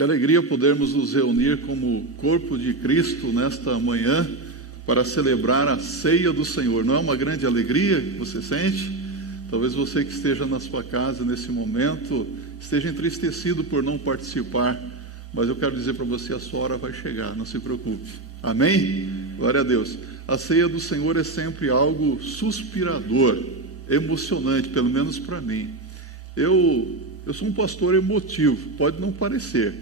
Que alegria podermos nos reunir como corpo de Cristo nesta manhã para celebrar a ceia do Senhor. Não é uma grande alegria que você sente? Talvez você que esteja na sua casa nesse momento esteja entristecido por não participar, mas eu quero dizer para você, a sua hora vai chegar, não se preocupe. Amém? Glória a Deus. A ceia do Senhor é sempre algo suspirador, emocionante, pelo menos para mim. Eu sou um pastor emotivo, pode não parecer,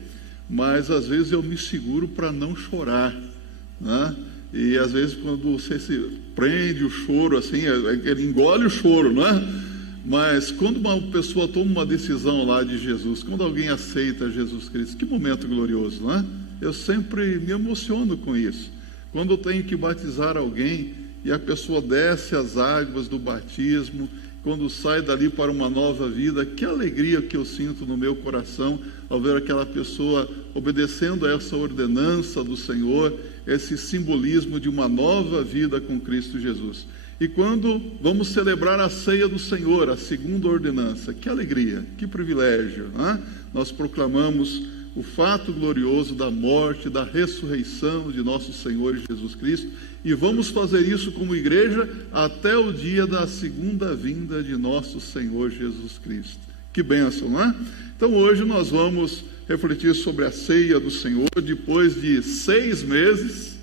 mas às vezes eu me seguro para não chorar, né? E às vezes quando você se prende o choro, assim, ele engole o choro, né? Mas quando uma pessoa toma uma decisão lá de Jesus, quando alguém aceita Jesus Cristo, que momento glorioso, né? Eu sempre me emociono com isso. Quando eu tenho que batizar alguém e a pessoa desce as águas do batismo, quando sai dali para uma nova vida, que alegria que eu sinto no meu coração ao ver aquela pessoa obedecendo a essa ordenança do Senhor, esse simbolismo de uma nova vida com Cristo Jesus. E quando vamos celebrar a ceia do Senhor, a segunda ordenança, que alegria, que privilégio, né? Nós proclamamos o fato glorioso da morte, da ressurreição de nosso Senhor Jesus Cristo, e vamos fazer isso como igreja até o dia da segunda vinda de nosso Senhor Jesus Cristo. Que bênção, não é? Então hoje nós vamos refletir sobre a ceia do Senhor, depois de 6 meses,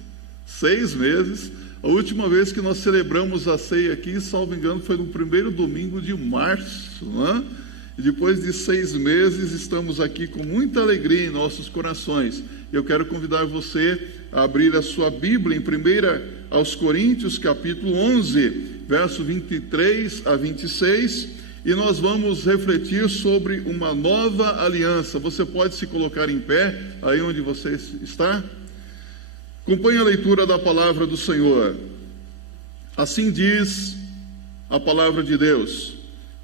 a última vez que nós celebramos a ceia aqui, salvo engano, foi no primeiro domingo de março, não é? E depois de 6 meses, estamos aqui com muita alegria em nossos corações. Eu quero convidar você a abrir a sua Bíblia em 1 aos Coríntios, capítulo 11, verso 23 a 26, e nós vamos refletir sobre uma nova aliança. Você pode se colocar em pé, aí onde você está? Acompanhe a leitura da palavra do Senhor. Assim diz a palavra de Deus: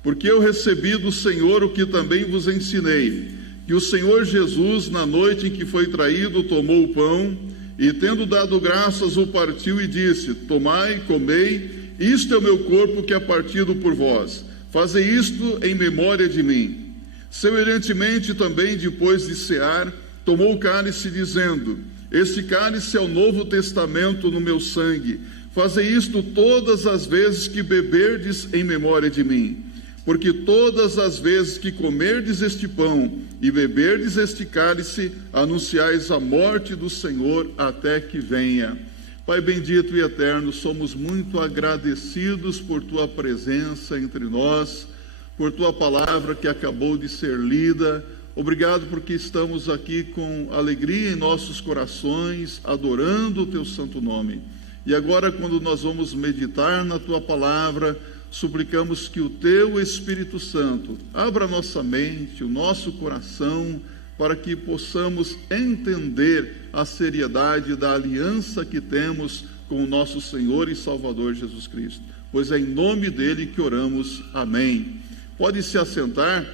porque eu recebi do Senhor o que também vos ensinei, que o Senhor Jesus, na noite em que foi traído, tomou o pão, e tendo dado graças, o partiu e disse: tomai, comei, isto é o meu corpo que é partido por vós, fazei isto em memória de mim. Semelhantemente também, depois de cear, tomou o cálice, dizendo: este cálice é o novo testamento no meu sangue, fazei isto todas as vezes que beberdes em memória de mim. Porque todas as vezes que comerdes este pão e beberdes este cálice, anunciais a morte do Senhor até que venha. Pai bendito e eterno, somos muito agradecidos por Tua presença entre nós, por Tua palavra que acabou de ser lida. Obrigado porque estamos aqui com alegria em nossos corações, adorando o Teu santo nome. E agora, quando nós vamos meditar na Tua palavra, suplicamos que o Teu Espírito Santo abra a nossa mente, o nosso coração, para que possamos entender a seriedade da aliança que temos com o nosso Senhor e Salvador Jesus Cristo. Pois é em nome dEle que oramos. Amém. Pode se assentar.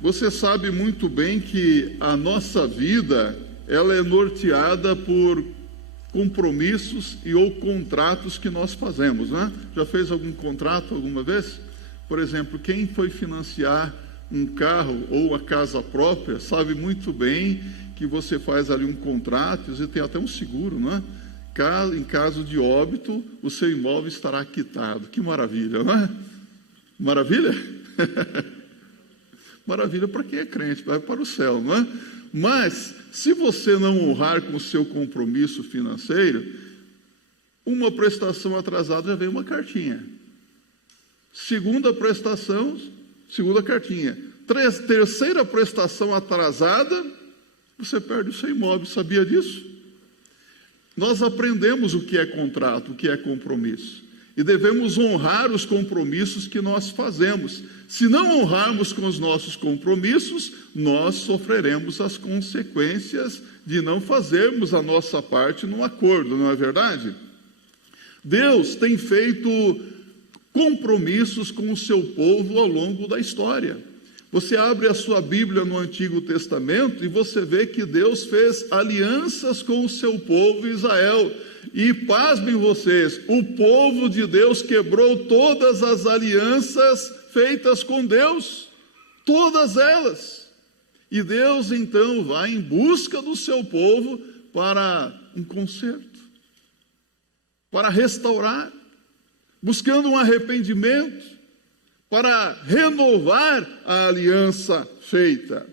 Você sabe muito bem que a nossa vida, ela é norteada por compromissos e ou contratos que nós fazemos, né? Já fez algum contrato alguma vez? Por exemplo, quem foi financiar um carro ou a casa própria sabe muito bem que você faz ali um contrato e tem até um seguro, né? Em caso de óbito, o seu imóvel estará quitado. Que maravilha, não é? Maravilha? Maravilha para quem é crente, vai para o céu, não é? Mas, se você não honrar com o seu compromisso financeiro, uma prestação atrasada já vem uma cartinha. Segunda prestação, segunda cartinha. Terceira prestação atrasada, você perde o seu imóvel. Sabia disso? Nós aprendemos o que é contrato, o que é compromisso. E devemos honrar os compromissos que nós fazemos. Se não honrarmos com os nossos compromissos, nós sofreremos as consequências de não fazermos a nossa parte num acordo, não é verdade? Deus tem feito compromissos com o seu povo ao longo da história. Você abre a sua Bíblia no Antigo Testamento e você vê que Deus fez alianças com o seu povo Israel. E pasmem vocês, o povo de Deus quebrou todas as alianças feitas com Deus, todas elas. E Deus então vai em busca do seu povo para um conserto, para restaurar, buscando um arrependimento, para renovar a aliança feita.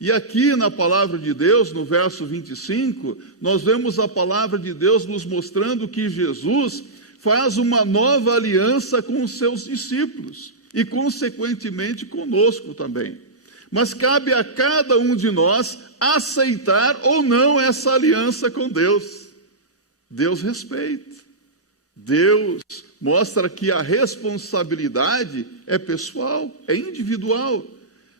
E aqui na palavra de Deus, no verso 25, nós vemos a palavra de Deus nos mostrando que Jesus faz uma nova aliança com os seus discípulos e, consequentemente, conosco também. Mas cabe a cada um de nós aceitar ou não essa aliança com Deus. Deus respeita. Deus mostra que a responsabilidade é pessoal, é individual.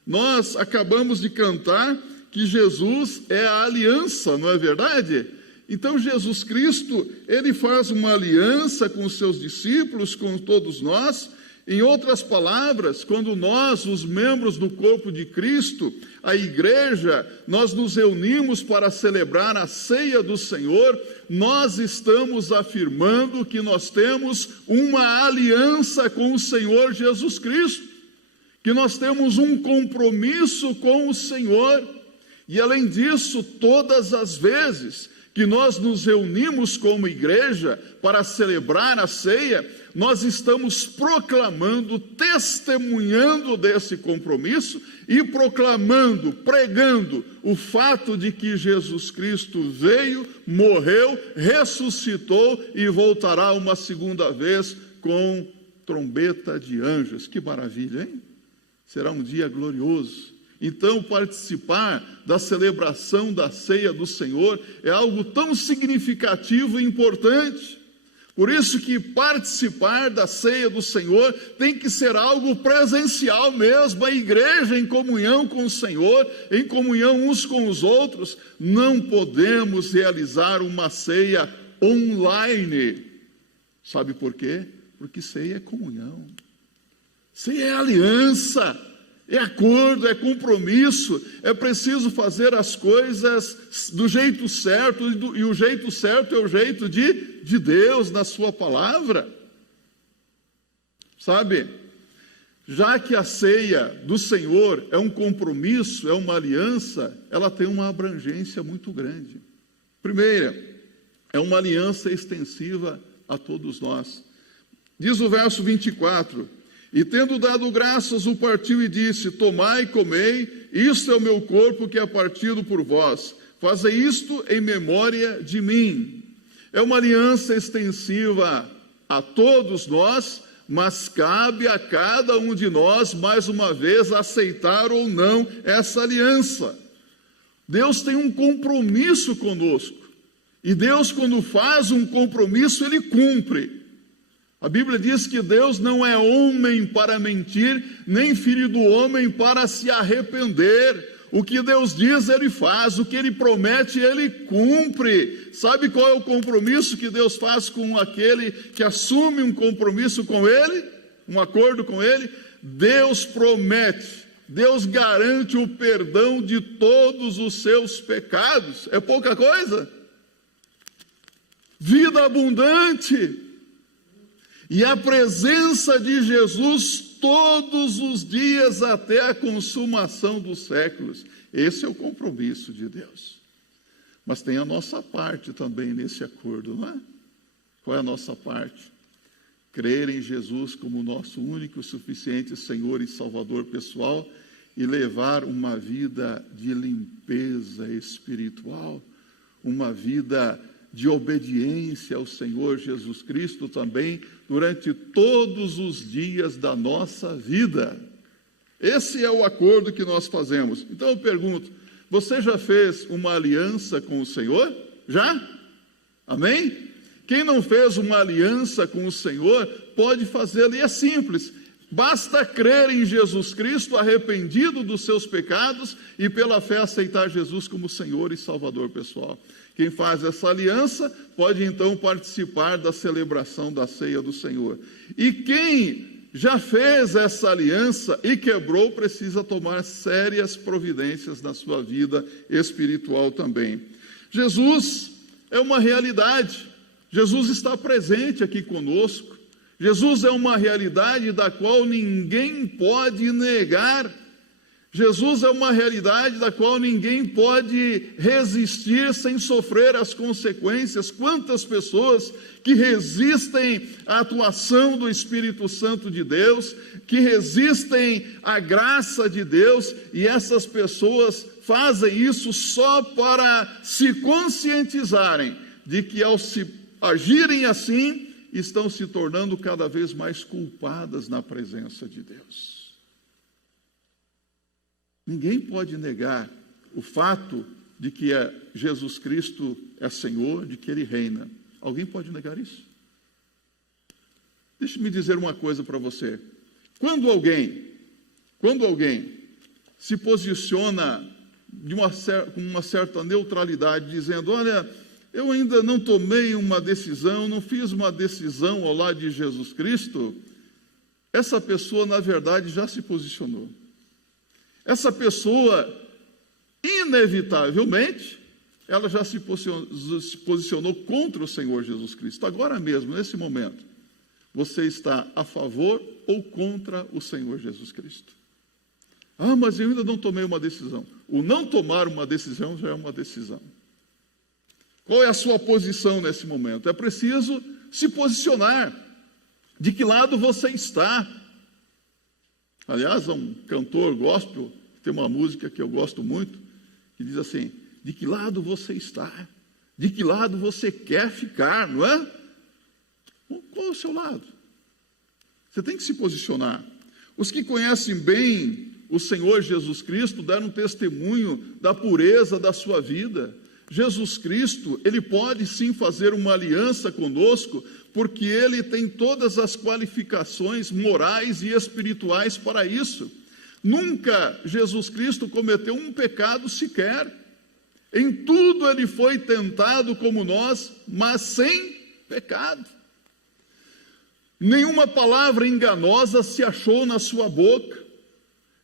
Nós acabamos de cantar que Jesus é a aliança, não é verdade? Então Jesus Cristo, ele faz uma aliança com os seus discípulos, com todos nós. Em outras palavras, quando nós, os membros do corpo de Cristo, a igreja, nós nos reunimos para celebrar a ceia do Senhor, nós estamos afirmando que nós temos uma aliança com o Senhor Jesus Cristo, que nós temos um compromisso com o Senhor. E além disso, todas as vezes que nós nos reunimos como igreja para celebrar a ceia, nós estamos proclamando, testemunhando desse compromisso e proclamando, pregando o fato de que Jesus Cristo veio, morreu, ressuscitou e voltará uma segunda vez com trombeta de anjos. Que maravilha, hein? Será um dia glorioso. Então, participar da celebração da ceia do Senhor é algo tão significativo e importante. Por isso que participar da ceia do Senhor tem que ser algo presencial mesmo, a igreja em comunhão com o Senhor, em comunhão uns com os outros. Não podemos realizar uma ceia online. Sabe por quê? Porque ceia é comunhão. Ceia é aliança. É acordo, é compromisso, é preciso fazer as coisas do jeito certo, e o jeito certo é o jeito de Deus, na sua palavra. Sabe, já que a ceia do Senhor é um compromisso, é uma aliança, ela tem uma abrangência muito grande. Primeira, é uma aliança extensiva a todos nós. Diz o verso 24... E tendo dado graças, o partiu e disse: tomai e comei, isto é o meu corpo que é partido por vós. Fazei isto em memória de mim. É uma aliança extensiva a todos nós, mas cabe a cada um de nós, mais uma vez, aceitar ou não essa aliança. Deus tem um compromisso conosco. E Deus, quando faz um compromisso, Ele cumpre. A Bíblia diz que Deus não é homem para mentir, nem filho do homem para se arrepender. O que Deus diz, Ele faz. O que Ele promete, Ele cumpre. Sabe qual é o compromisso que Deus faz com aquele que assume um compromisso com Ele? Um acordo com Ele? Deus promete, Deus garante o perdão de todos os seus pecados. É pouca coisa? Vida abundante. E a presença de Jesus todos os dias até a consumação dos séculos. Esse é o compromisso de Deus. Mas tem a nossa parte também nesse acordo, não é? Qual é a nossa parte? Crer em Jesus como nosso único e suficiente Senhor e Salvador pessoal e levar uma vida de limpeza espiritual, uma vida de obediência ao Senhor Jesus Cristo também, durante todos os dias da nossa vida. Esse é o acordo que nós fazemos. Então eu pergunto, você já fez uma aliança com o Senhor? Já? Amém? Quem não fez uma aliança com o Senhor, pode fazê-la, e é simples. Basta crer em Jesus Cristo, arrependido dos seus pecados, e pela fé aceitar Jesus como Senhor e Salvador pessoal. Quem faz essa aliança pode então participar da celebração da ceia do Senhor. E quem já fez essa aliança e quebrou, precisa tomar sérias providências na sua vida espiritual também. Jesus é uma realidade. Jesus está presente aqui conosco. Jesus é uma realidade da qual ninguém pode negar. Jesus é uma realidade da qual ninguém pode resistir sem sofrer as consequências. Quantas pessoas que resistem à atuação do Espírito Santo de Deus, que resistem à graça de Deus, e essas pessoas fazem isso só para se conscientizarem de que, ao se agirem assim, estão se tornando cada vez mais culpadas na presença de Deus. Ninguém pode negar o fato de que Jesus Cristo é Senhor, de que Ele reina. Alguém pode negar isso? Deixe-me dizer uma coisa para você. Quando alguém se posiciona com uma certa neutralidade, dizendo: olha, eu ainda não tomei uma decisão, não fiz uma decisão ao lado de Jesus Cristo, essa pessoa, na verdade, já se posicionou. Essa pessoa, inevitavelmente, ela já se posicionou contra o Senhor Jesus Cristo. Agora mesmo, nesse momento, você está a favor ou contra o Senhor Jesus Cristo? Ah, mas eu ainda não tomei uma decisão. O não tomar uma decisão já é uma decisão. Qual é a sua posição nesse momento? É preciso se posicionar. De que lado você está? Aliás, há um cantor gospel, tem uma música que eu gosto muito, que diz assim: de que lado você está? De que lado você quer ficar, não é? Qual é o seu lado? Você tem que se posicionar. Os que conhecem bem o Senhor Jesus Cristo deram testemunho da pureza da sua vida. Jesus Cristo, Ele pode sim fazer uma aliança conosco, porque Ele tem todas as qualificações morais e espirituais para isso. Nunca Jesus Cristo cometeu um pecado sequer. Em tudo Ele foi tentado como nós, mas sem pecado. Nenhuma palavra enganosa se achou na sua boca.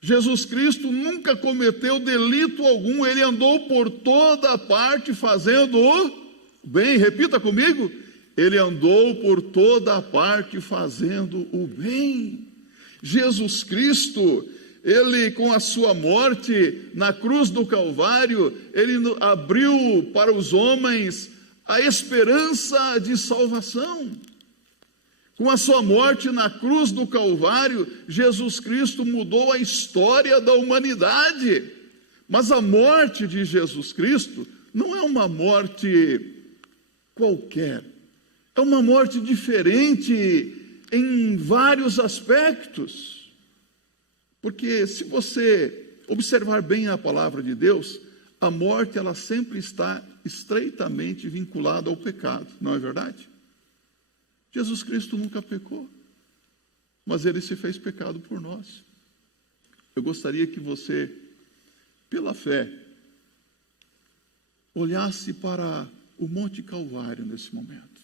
Jesus Cristo nunca cometeu delito algum, Ele andou por toda parte fazendo o bem. Repita comigo: Ele andou por toda parte fazendo o bem. Jesus Cristo, Ele, com a sua morte na cruz do Calvário, Ele abriu para os homens a esperança de salvação. Com a sua morte na cruz do Calvário, Jesus Cristo mudou a história da humanidade. Mas a morte de Jesus Cristo não é uma morte qualquer. É uma morte diferente em vários aspectos. Porque se você observar bem a palavra de Deus, a morte ela sempre está estreitamente vinculada ao pecado, não é verdade? Jesus Cristo nunca pecou, mas Ele se fez pecado por nós. Eu gostaria que você, pela fé, olhasse para o Monte Calvário nesse momento.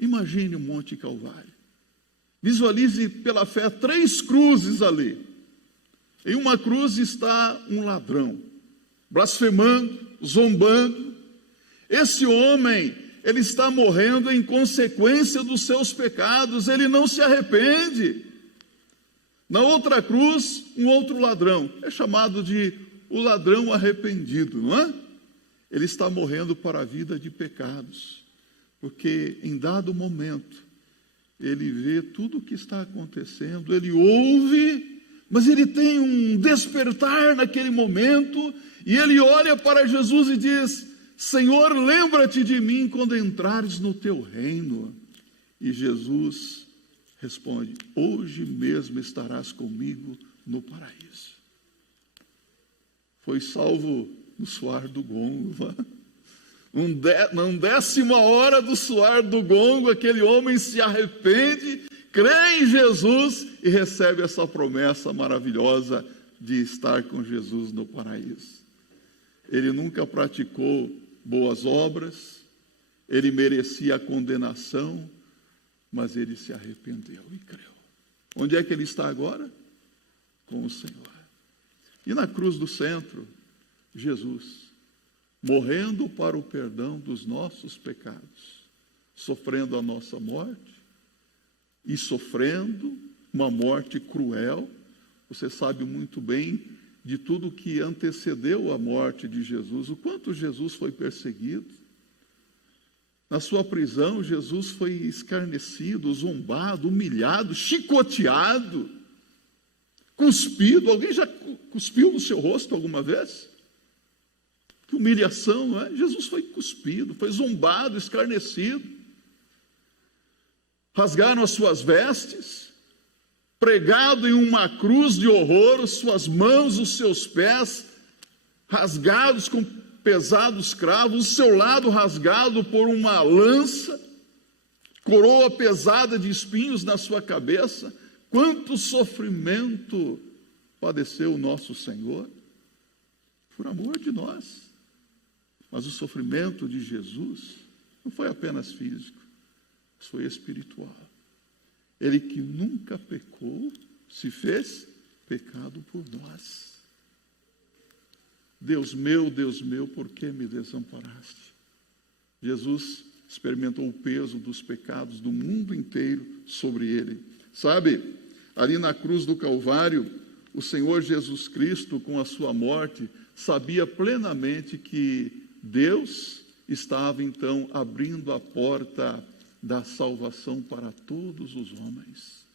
Imagine o Monte Calvário. Visualize pela fé 3 cruzes ali. Em uma cruz está um ladrão, blasfemando, zombando. Esse homem, ele está morrendo em consequência dos seus pecados, ele não se arrepende. Na outra cruz, um outro ladrão, é chamado de o ladrão arrependido, não é? Ele está morrendo para a vida de pecados, porque em dado momento, ele vê tudo o que está acontecendo, ele ouve, mas ele tem um despertar naquele momento, e ele olha para Jesus e diz: Senhor, lembra-te de mim quando entrares no teu reino. E Jesus responde: hoje mesmo estarás comigo no paraíso. Foi salvo no suar do gongo. Na 10ª hora do suar do gongo, aquele homem se arrepende, crê em Jesus e recebe essa promessa maravilhosa de estar com Jesus no paraíso. Ele nunca praticou boas obras, ele merecia a condenação, mas ele se arrependeu e creu. Onde é que ele está agora? Com o Senhor. E na cruz do centro, Jesus, morrendo para o perdão dos nossos pecados, sofrendo a nossa morte, e sofrendo uma morte cruel. Você sabe muito bem de tudo que antecedeu a morte de Jesus, o quanto Jesus foi perseguido. Na sua prisão, Jesus foi escarnecido, zombado, humilhado, chicoteado, cuspido. Alguém já cuspiu no seu rosto alguma vez? Que humilhação, não é? Jesus foi cuspido, foi zombado, escarnecido. Rasgaram as suas vestes, pregado em uma cruz de horror, as suas mãos, os seus pés, rasgados com pesados cravos, o seu lado rasgado por uma lança, coroa pesada de espinhos na sua cabeça. Quanto sofrimento padeceu o nosso Senhor, por amor de nós. Mas o sofrimento de Jesus não foi apenas físico, mas foi espiritual. Ele que nunca pecou, se fez pecado por nós. Deus meu, por que me desamparaste? Jesus experimentou o peso dos pecados do mundo inteiro sobre ele. Sabe, ali na cruz do Calvário, o Senhor Jesus Cristo, com a sua morte, sabia plenamente que Deus estava então abrindo a porta da salvação para todos os homens.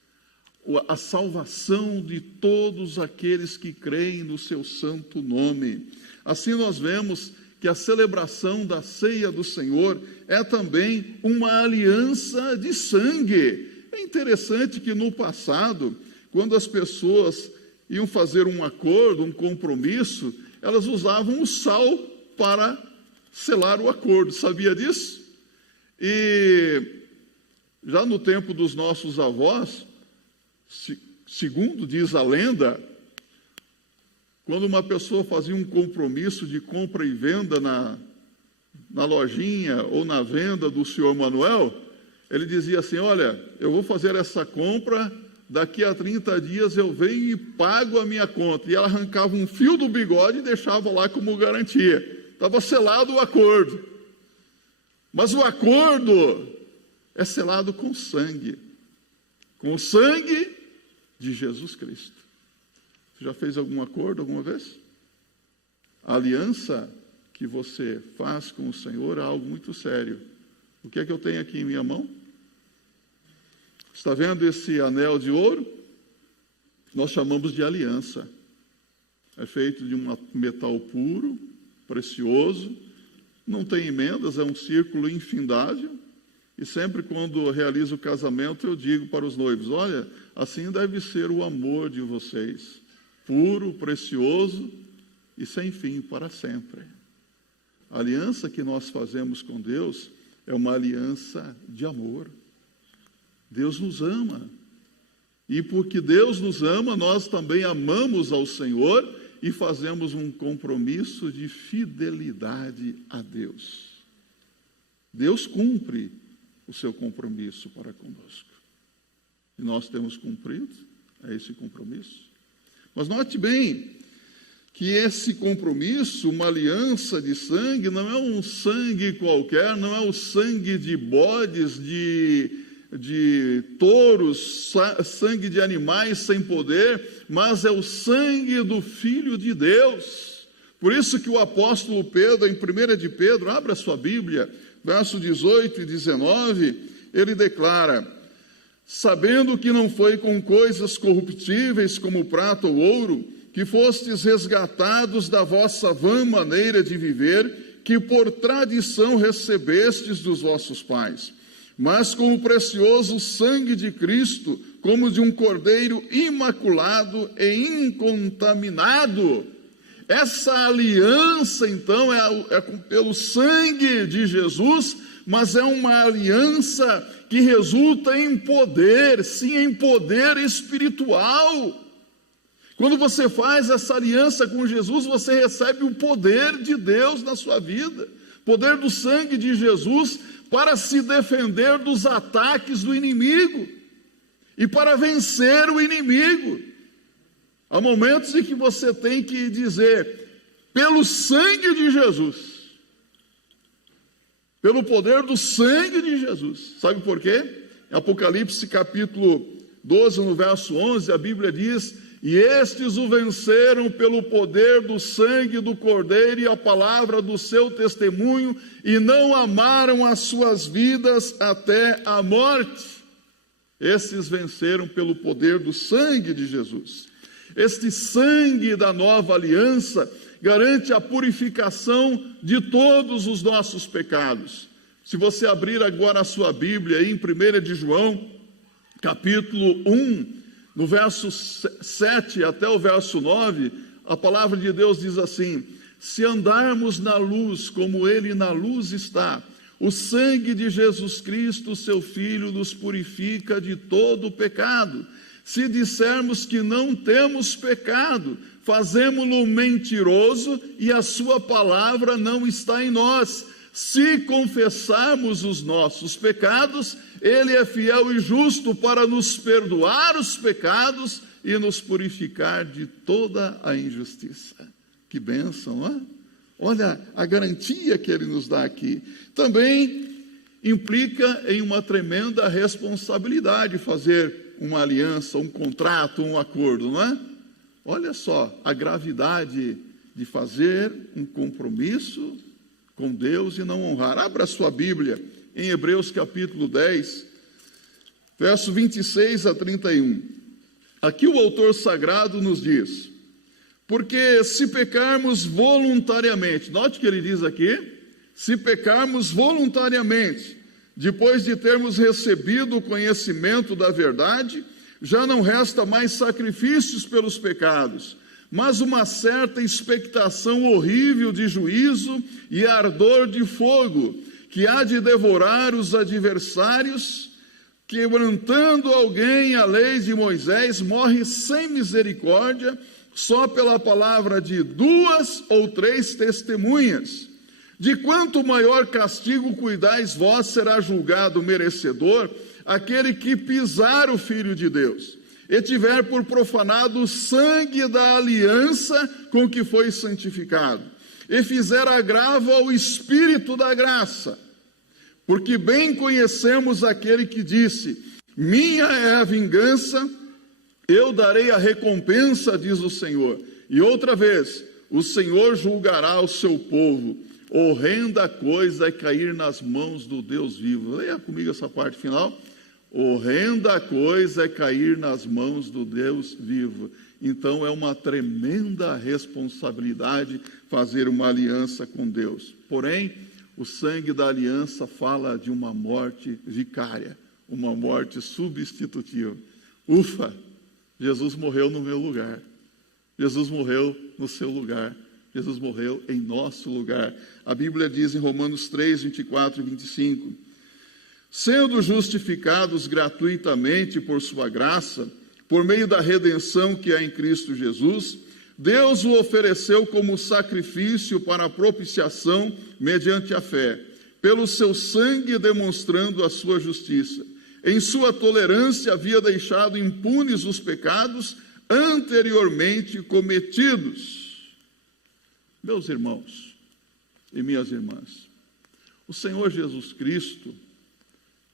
A salvação de todos aqueles que creem no seu santo nome. Assim nós vemos que a celebração da ceia do Senhor é também uma aliança de sangue. É interessante que no passado, quando as pessoas iam fazer um acordo, um compromisso, elas usavam o sal para selar o acordo. Sabia disso? E já no tempo dos nossos avós, segundo diz a lenda, quando uma pessoa fazia um compromisso de compra e venda na lojinha ou na venda do senhor Manuel, ele dizia assim: olha, eu vou fazer essa compra, daqui a 30 dias eu venho e pago a minha conta. E ela arrancava um fio do bigode e deixava lá como garantia. Estava selado o acordo. Mas o acordo é selado com sangue. Com o sangue de Jesus Cristo. Você já fez algum acordo alguma vez? A aliança que você faz com o Senhor é algo muito sério. O que é que eu tenho aqui em minha mão? Está vendo esse anel de ouro? Nós chamamos de aliança. É feito de um metal puro, precioso, não tem emendas, é um círculo infindável. E sempre quando realizo o casamento, eu digo para os noivos: olha, assim deve ser o amor de vocês, puro, precioso e sem fim para sempre. A aliança que nós fazemos com Deus é uma aliança de amor. Deus nos ama. E porque Deus nos ama, nós também amamos ao Senhor e fazemos um compromisso de fidelidade a Deus. Deus cumpre o seu compromisso para conosco. E nós temos cumprido esse compromisso. Mas note bem que esse compromisso, uma aliança de sangue, não é um sangue qualquer, não é o sangue de bodes, de touros, sangue de animais sem poder, mas é o sangue do Filho de Deus. Por isso que o apóstolo Pedro, em 1 de Pedro, abra sua Bíblia, verso 18 e 19, ele declara: sabendo que não foi com coisas corruptíveis como prata ou ouro, que fostes resgatados da vossa vã maneira de viver, que por tradição recebestes dos vossos pais, mas com o precioso sangue de Cristo, como de um cordeiro imaculado e incontaminado. Essa aliança, então, é pelo sangue de Jesus, mas é uma aliança que resulta em poder, sim, em poder espiritual. Quando você faz essa aliança com Jesus, você recebe o poder de Deus na sua vida, poder do sangue de Jesus para se defender dos ataques do inimigo e para vencer o inimigo. Há momentos em que você tem que dizer: pelo sangue de Jesus, pelo poder do sangue de Jesus. Sabe por quê? Em Apocalipse capítulo 12, no verso 11, a Bíblia diz E estes o venceram pelo poder do sangue do Cordeiro e a palavra do seu testemunho, e não amaram as suas vidas até a morte. Estes venceram pelo poder do sangue de Jesus. Este sangue da nova aliança garante a purificação de todos os nossos pecados. Se você abrir agora a sua Bíblia, aí em 1 de João, capítulo 1, no verso 7 até o verso 9, a palavra de Deus diz assim: se andarmos na luz como Ele na luz está, o sangue de Jesus Cristo, seu Filho, nos purifica de todo o pecado. Se dissermos que não temos pecado, fazemo-lo mentiroso e a sua palavra não está em nós. Se confessarmos os nossos pecados, Ele é fiel e justo para nos perdoar os pecados e nos purificar de toda a injustiça. Que bênção, não é? Olha a garantia que Ele nos dá aqui. Também implica em uma tremenda responsabilidade fazer uma aliança, um contrato, um acordo, não é? Olha só a gravidade de fazer um compromisso com Deus e não honrar. Abra a sua Bíblia em Hebreus capítulo 10, verso 26 a 31. Aqui o autor sagrado nos diz: porque se pecarmos voluntariamente, note que ele diz aqui, se pecarmos voluntariamente, depois de termos recebido o conhecimento da verdade, já não resta mais sacrifícios pelos pecados, mas uma certa expectação horrível de juízo e ardor de fogo, que há de devorar os adversários. Quebrantando alguém a lei de Moisés, morre sem misericórdia, só pela palavra de 2 ou 3 testemunhas. De quanto maior castigo cuidais vós, será julgado merecedor aquele que pisar o Filho de Deus, e tiver por profanado o sangue da aliança com que foi santificado, e fizer agravo ao Espírito da graça. Porque bem conhecemos aquele que disse: minha é a vingança, eu darei a recompensa, diz o Senhor. E outra vez, o Senhor julgará o seu povo. Horrenda coisa é cair nas mãos do Deus vivo. Leia comigo essa parte final. Horrenda coisa é cair nas mãos do Deus vivo. Então é uma tremenda responsabilidade fazer uma aliança com Deus. Porém, o sangue da aliança fala de uma morte vicária, uma morte substitutiva. Ufa! Jesus morreu no meu lugar. Jesus morreu no seu lugar. Jesus morreu em nosso lugar. A Bíblia diz em Romanos 3, 24 e 25: sendo justificados gratuitamente por sua graça, por meio da redenção que há em Cristo Jesus, Deus o ofereceu como sacrifício para a propiciação mediante a fé, pelo seu sangue demonstrando a sua justiça. Em sua tolerância havia deixado impunes os pecados anteriormente cometidos. Meus irmãos e minhas irmãs, o Senhor Jesus Cristo,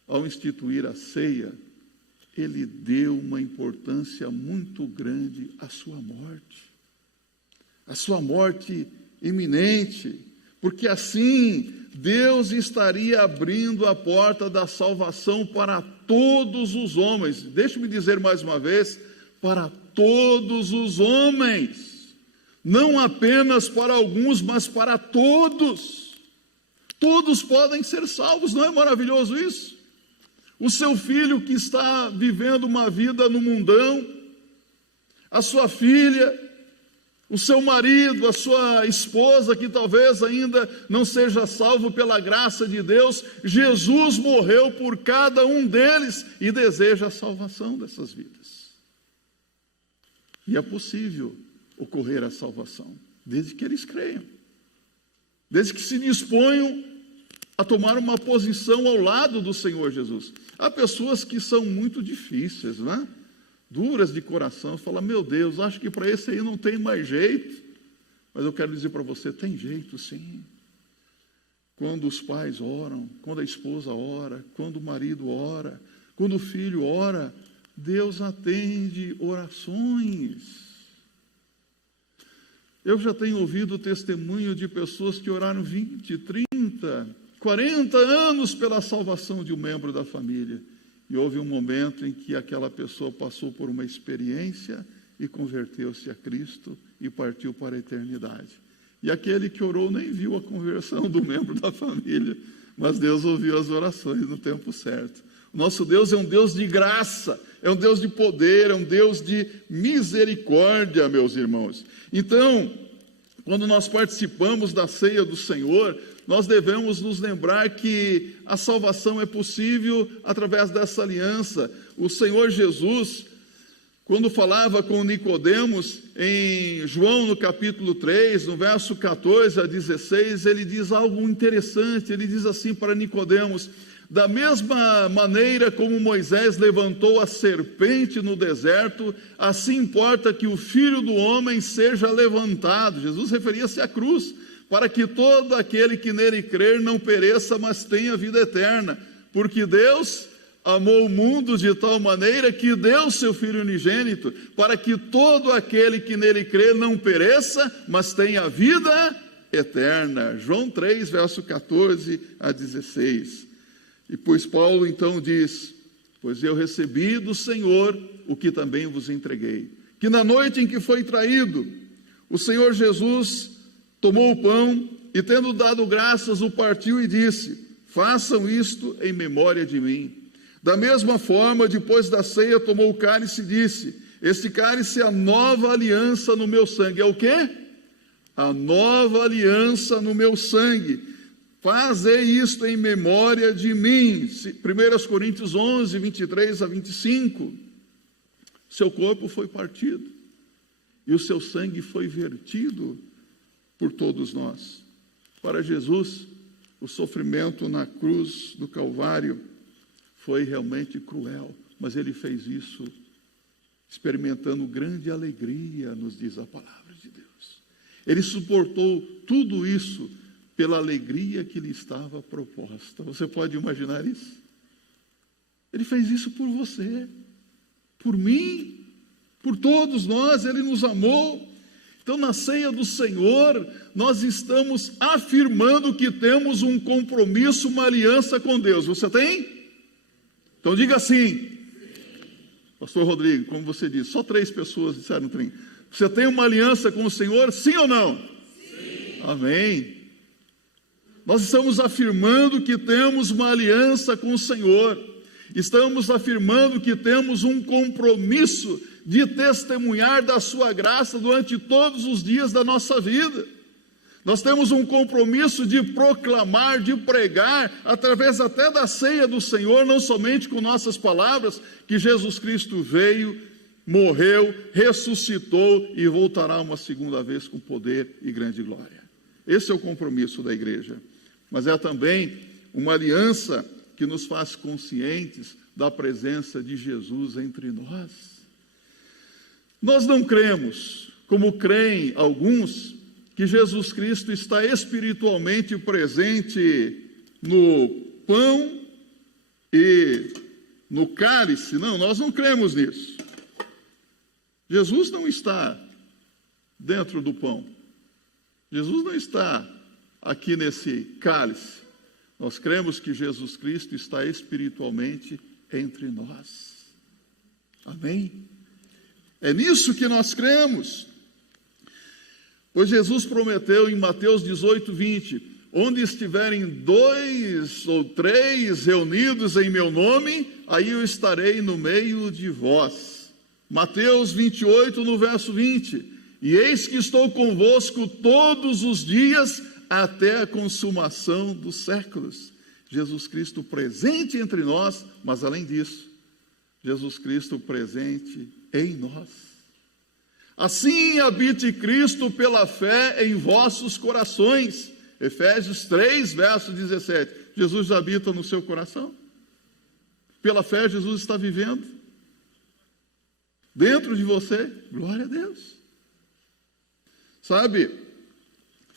ao instituir a ceia, Ele deu uma importância muito grande à sua morte iminente, porque assim Deus estaria abrindo a porta da salvação para todos os homens. Deixe-me dizer mais uma vez, para todos os homens, não apenas para alguns, mas para todos. Todos podem ser salvos, não é maravilhoso isso? O seu filho que está vivendo uma vida no mundão, a sua filha, o seu marido, a sua esposa que talvez ainda não seja salvo pela graça de Deus, Jesus morreu por cada um deles e deseja a salvação dessas vidas. E é possível ocorrer a salvação, desde que eles creiam, desde que se disponham a tomar uma posição ao lado do Senhor Jesus. Há pessoas que são muito difíceis, não é? Duras de coração, fala: meu Deus, acho que para esse aí não tem mais jeito. Mas eu quero dizer para você, tem jeito sim. Quando os pais oram, quando a esposa ora, quando o marido ora, quando o filho ora, Deus atende orações. Eu já tenho ouvido o testemunho de pessoas que oraram 20, 30, 40 anos pela salvação de um membro da família. E houve um momento em que aquela pessoa passou por uma experiência e converteu-se a Cristo e partiu para a eternidade. E aquele que orou nem viu a conversão do membro da família, mas Deus ouviu as orações no tempo certo. O nosso Deus é um Deus de graça, é um Deus de poder, é um Deus de misericórdia, meus irmãos. Então, quando nós participamos da ceia do Senhor, nós devemos nos lembrar que a salvação é possível através dessa aliança. O Senhor Jesus, quando falava com Nicodemos, em João no capítulo 3, no verso 14 a 16, ele diz algo interessante. Ele diz assim para Nicodemos: da mesma maneira como Moisés levantou a serpente no deserto, assim importa que o Filho do Homem seja levantado. Jesus referia-se à cruz, para que todo aquele que nele crer não pereça, mas tenha vida eterna. Porque Deus amou o mundo de tal maneira que deu seu Filho unigênito, para que todo aquele que nele crer não pereça, mas tenha vida eterna. João 3, verso 14 a 16. E pois Paulo então diz: pois eu recebi do Senhor o que também vos entreguei, que na noite em que foi traído, o Senhor Jesus tomou o pão e, tendo dado graças, o partiu e disse: façam isto em memória de mim. Da mesma forma, depois da ceia, tomou o cálice e disse: este cálice é a nova aliança no meu sangue. É o quê? A nova aliança no meu sangue. Fazei isto em memória de mim. 1 Coríntios 11, 23 a 25. Seu corpo foi partido e o seu sangue foi vertido por todos nós. Para Jesus, o sofrimento na cruz do Calvário foi realmente cruel, mas ele fez isso experimentando grande alegria, nos diz a palavra de Deus. Ele suportou tudo isso pela alegria que lhe estava proposta. Você pode imaginar isso? Ele fez isso por você, por mim, por todos nós. Ele nos amou. Então, na ceia do Senhor, nós estamos afirmando que temos um compromisso, uma aliança com Deus. Você tem? Então diga assim. Pastor Rodrigo, como você disse, só 3 pessoas disseram tem. Você tem uma aliança com o Senhor, sim ou não? Sim. Amém. Nós estamos afirmando que temos uma aliança com o Senhor. Estamos afirmando que temos um compromisso de testemunhar da sua graça durante todos os dias da nossa vida. Nós temos um compromisso de proclamar, de pregar, através até da ceia do Senhor, não somente com nossas palavras, que Jesus Cristo veio, morreu, ressuscitou e voltará uma segunda vez com poder e grande glória. Esse é o compromisso da igreja. Mas é também uma aliança que nos faz conscientes da presença de Jesus entre nós. Nós não cremos, como creem alguns, que Jesus Cristo está espiritualmente presente no pão e no cálice. Não, nós não cremos nisso. Jesus não está dentro do pão. Jesus não está aqui nesse cálice. Nós cremos que Jesus Cristo está espiritualmente entre nós. Amém? É nisso que nós cremos. Pois Jesus prometeu em Mateus 18, 20: onde estiverem 2 ou 3 reunidos em meu nome, aí eu estarei no meio de vós. Mateus 28, no verso 20: e eis que estou convosco todos os dias, até a consumação dos séculos. Jesus Cristo presente entre nós, mas além disso, Jesus Cristo presente em nós. Assim habite Cristo pela fé em vossos corações. Efésios 3, verso 17. Jesus habita no seu coração. Pela fé, Jesus está vivendo dentro de você. Glória a Deus. Sabe,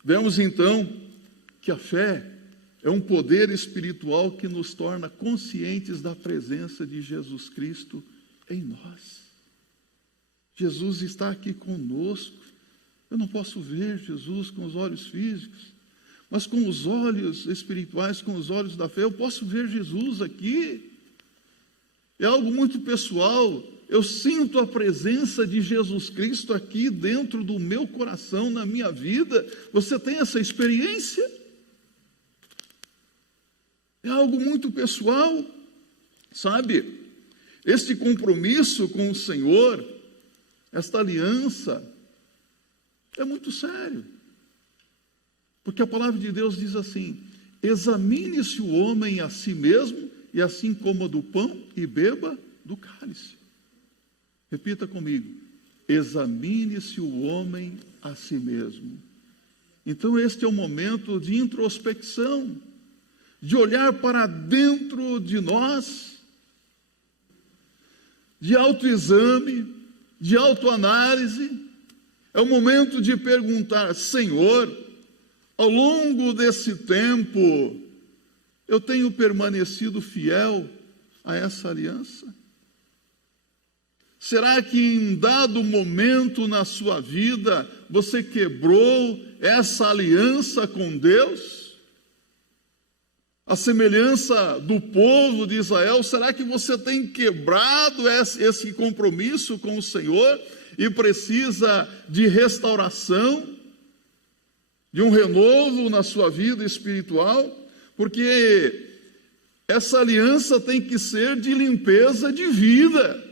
vemos então que a fé é um poder espiritual que nos torna conscientes da presença de Jesus Cristo em nós. Jesus está aqui conosco. Eu não posso ver Jesus com os olhos físicos, mas com os olhos espirituais, com os olhos da fé, eu posso ver Jesus aqui. É algo muito pessoal. Eu sinto a presença de Jesus Cristo aqui dentro do meu coração, na minha vida. Você tem essa experiência? É algo muito pessoal, sabe? Este compromisso com o Senhor, esta aliança, é muito sério. Porque a palavra de Deus diz assim: examine-se o homem a si mesmo, e assim coma do pão e beba do cálice. Repita comigo: examine-se o homem a si mesmo. Então este é o momento de introspecção, de olhar para dentro de nós, de autoexame, de autoanálise. É o momento de perguntar: Senhor, ao longo desse tempo, eu tenho permanecido fiel a essa aliança? Será que em um dado momento na sua vida, você quebrou essa aliança com Deus? A semelhança do povo de Israel, será que você tem quebrado esse compromisso com o Senhor e precisa de restauração, de um renovo na sua vida espiritual? Porque essa aliança tem que ser de limpeza de vida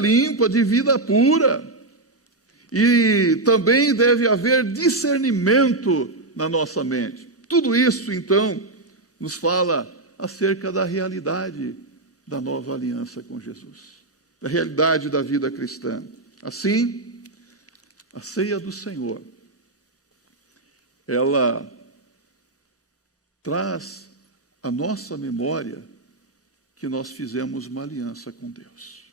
limpa, de vida pura. E também deve haver discernimento na nossa mente. Tudo isso, então, nos fala acerca da realidade da nova aliança com Jesus, da realidade da vida cristã. Assim, a ceia do Senhor, ela traz à nossa memória que nós fizemos uma aliança com Deus.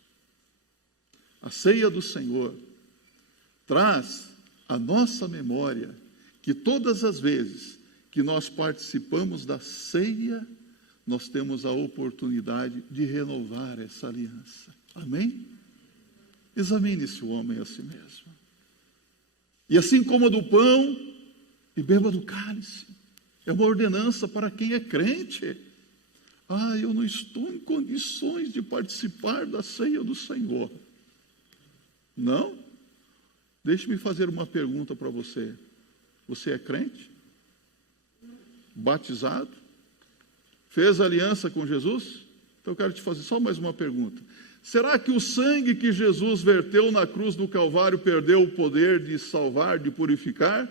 A ceia do Senhor traz à nossa memória que todas as vezes que nós participamos da ceia, nós temos a oportunidade de renovar essa aliança. Amém? Examine-se o homem a si mesmo. E assim coma do pão e beba do cálice. É uma ordenança para quem é crente. Eu não estou em condições de participar da ceia do Senhor. Não? Deixe-me fazer uma pergunta para você. Você é crente? Batizado? Fez aliança com Jesus? Então eu quero te fazer só mais uma pergunta. Será que o sangue que Jesus verteu na cruz do Calvário perdeu o poder de salvar, de purificar,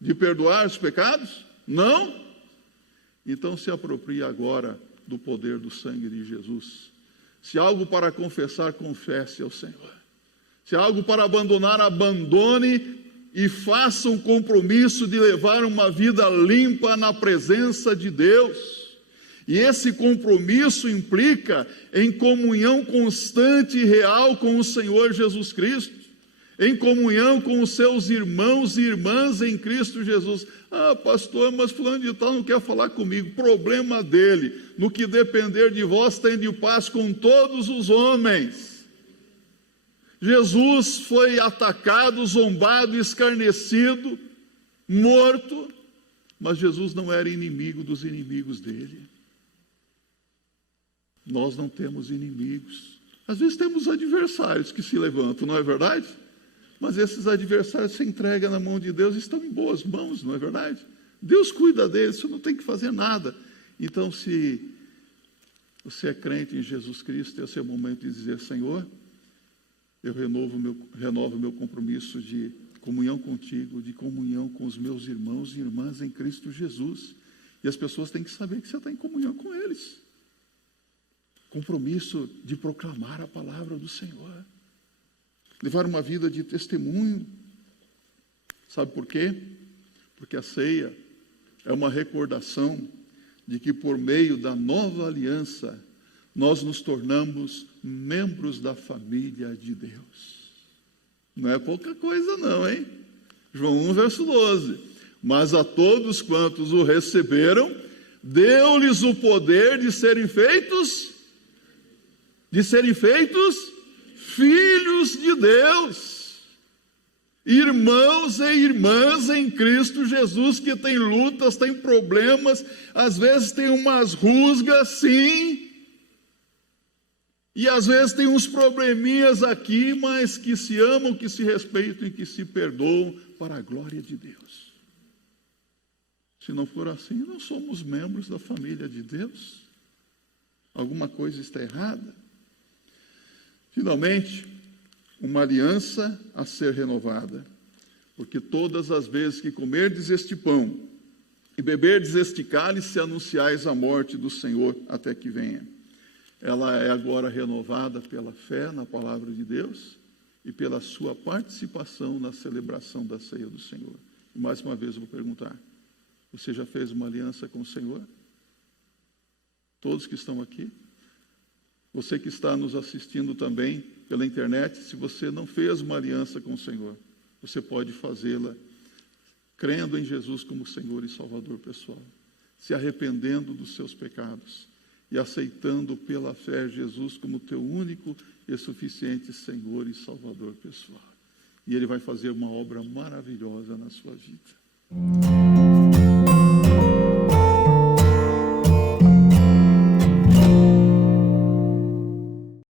de perdoar os pecados? Não? Então se aproprie agora do poder do sangue de Jesus. Se há algo para confessar, confesse ao Senhor. Se há algo para abandonar, abandone e faça um compromisso de levar uma vida limpa na presença de Deus. E esse compromisso implica em comunhão constante e real com o Senhor Jesus Cristo, em comunhão com os seus irmãos e irmãs em Cristo Jesus. Pastor, mas fulano de tal não quer falar comigo. Problema dele. No que depender de vós, tende paz com todos os homens. Jesus foi atacado, zombado, escarnecido, morto, mas Jesus não era inimigo dos inimigos dele. Nós não temos inimigos. Às vezes temos adversários que se levantam, não é verdade? Mas esses adversários se entregam na mão de Deus e estão em boas mãos, não é verdade? Deus cuida deles, você não tem que fazer nada. Então, se você é crente em Jesus Cristo, esse é o momento de dizer: Senhor, eu renovo meu compromisso de comunhão contigo, de comunhão com os meus irmãos e irmãs em Cristo Jesus. E as pessoas têm que saber que você está em comunhão com eles. Compromisso de proclamar a palavra do Senhor. Levar uma vida de testemunho. Sabe por quê? Porque a ceia é uma recordação de que por meio da nova aliança nós nos tornamos membros da família de Deus. Não é pouca coisa não, hein? João 1, verso 12. Mas a todos quantos o receberam, deu-lhes o poder de serem feitos de serem feitos filhos de Deus, irmãos e irmãs em Cristo Jesus, que tem lutas, tem problemas, às vezes tem umas rusgas, sim, e às vezes tem uns probleminhas aqui, mas que se amam, que se respeitam e que se perdoam para a glória de Deus. Se não for assim, não somos membros da família de Deus. Alguma coisa está errada. Finalmente, uma aliança a ser renovada, porque todas as vezes que comerdes este pão e beberdes este cálice, anunciais a morte do Senhor até que venha. Ela é agora renovada pela fé na palavra de Deus e pela sua participação na celebração da ceia do Senhor. E mais uma vez eu vou perguntar, você já fez uma aliança com o Senhor? Todos que estão aqui? Você que está nos assistindo também pela internet, se você não fez uma aliança com o Senhor, você pode fazê-la crendo em Jesus como Senhor e Salvador pessoal, se arrependendo dos seus pecados e aceitando pela fé Jesus como teu único e suficiente Senhor e Salvador pessoal. E Ele vai fazer uma obra maravilhosa na sua vida.